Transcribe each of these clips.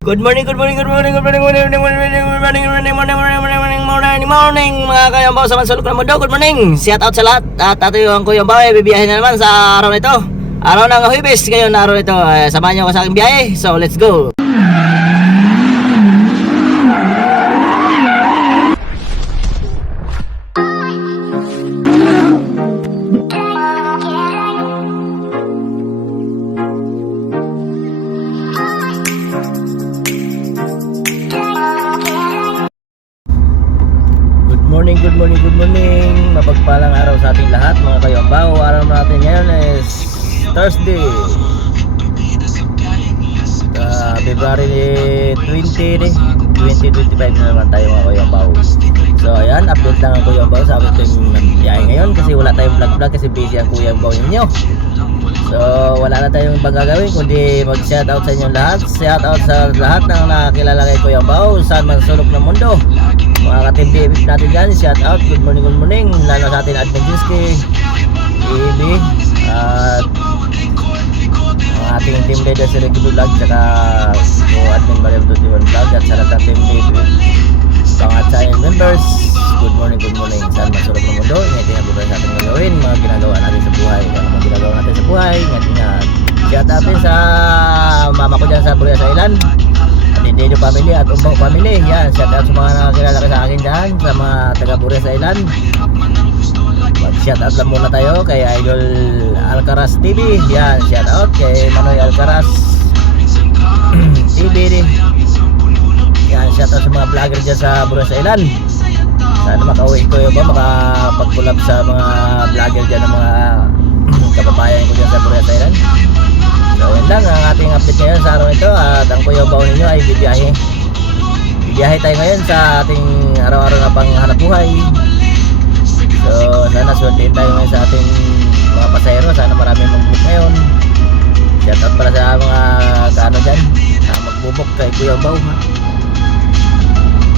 Good morning, good morning, good morning, good morning, good morning, good morning, good morning, good morning, good morning, morning, morning, morning, morning, mga kayambaw sa mansulok ng mundo. Good morning. Shout out sa lahat. At ato yung Kuya Bawe, bibiyahin na naman sa araw na ito. Araw ng Huwebes, ngayon na araw nito. Eh, samahan niyo ako sa aking biyahe. So, let's go. Good morning. Mapagpalang araw sa ating lahat, mga kayambaw. Araw natin ngayon is Thursday. Uh, February 20, eh. 2025 na naman tayo mga kayambaw. So ayan, update lang ang kuyambaw sa ating biyahe ngayon kasi wala tayong vlog vlog kasi busy ang kuyambaw ninyo. So wala na tayong ibang gagawin kundi mag shout out sa inyong lahat. Shout out sa lahat ng nakakilala kay Kuya Bao saan man sulok ng mundo. Mga ka-team natin dyan, shout out. Good morning, good morning. Lalo sa atin Admin Jinsky, Ibi, at ang ating team leader si Ricky Vlog, saka po admin Mariam 21 Vlog at sa lahat ng team leader mga channel members. Good morning, good morning. Saan man sulok ng mundo. Ingatin nga po tayo sa ating gagawin, mga ginagawa natin sa buhay. Ano mga ginagawa natin sa buhay. Ingatin nga. Shout out sa mama ko dyan sa Buria sa Ilan. At Dino family at Umbaw family. Yan, shout out sa mga nakakilala ka sa akin dyan, sa mga taga Buria sa Ilan. Mag shout out lang muna tayo kay Idol Alcaraz TV. Yan, shout out kay Manoy Alcaraz TV. Yan, shout out sa mga vlogger dyan sa Buras Island. Sana makauwi ko yun ba, makapag-collab sa mga vlogger dyan ng mga kababayan ko dyan sa Buras Island. Yan lang ang ating update ngayon sa araw ito at ang kuya baon ninyo ay bibiyahe. Bibiyahe tayo ngayon sa ating araw-araw na panghanap buhay. So sana swertein tayo ngayon sa ating mga pasahero. Sana marami mag-book ngayon. Shout out pala sa mga kaano dyan. Ah, magbubok kay Kuya Bao ha.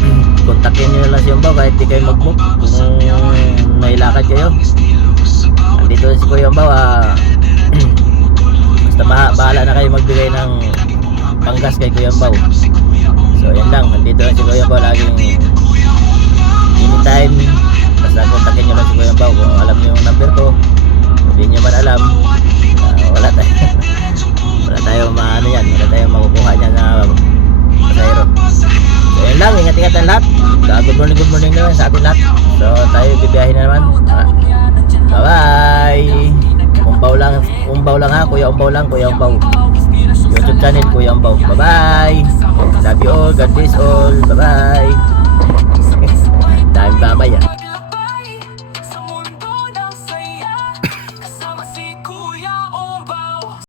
kontakin nyo na lang si Yombaw kahit di kayo mag-book kung may lakad kayo andito si Kuya Yombaw ah, basta baha, bahala na kayo magbigay ng panggas kay Kuya Yombaw so yan lang andito lang si Kuya Yombaw laging anytime basta kontakin nyo lang si Kuya Yombaw kung alam nyo yung number ko hindi nyo man alam ah, wala tayo wala tayong maano yan wala tayong makukuha niya na pasayro So yun lang, ingat-ingat ang lahat. Uh, good morning, good morning naman sa atin lahat. So tayo bibiyahin na naman. Ah, Bye-bye! Umbaw lang, ha, kuya umbaw lang, kuya umbaw. YouTube channel, kuya umbaw. Bye-bye! Love you all, God bless all. Bye-bye! Dahil babay ah.